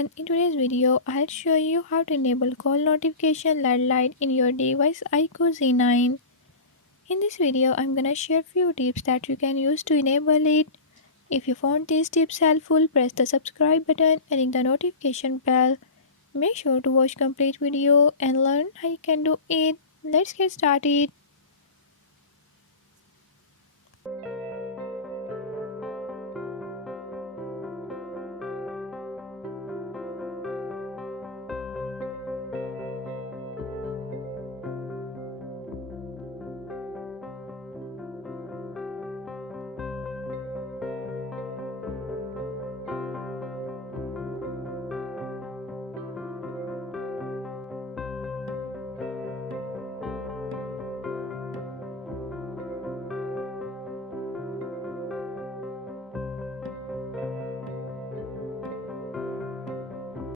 everyone, in today's video I'll show you how to enable call notification LED light in your device iQOO Z9. In this video I'm gonna share few tips that you can use to enable it. If you found these tips helpful, press the subscribe button and ring the notification bell. Make sure to watch complete video and learn how you can do it. Let's get started.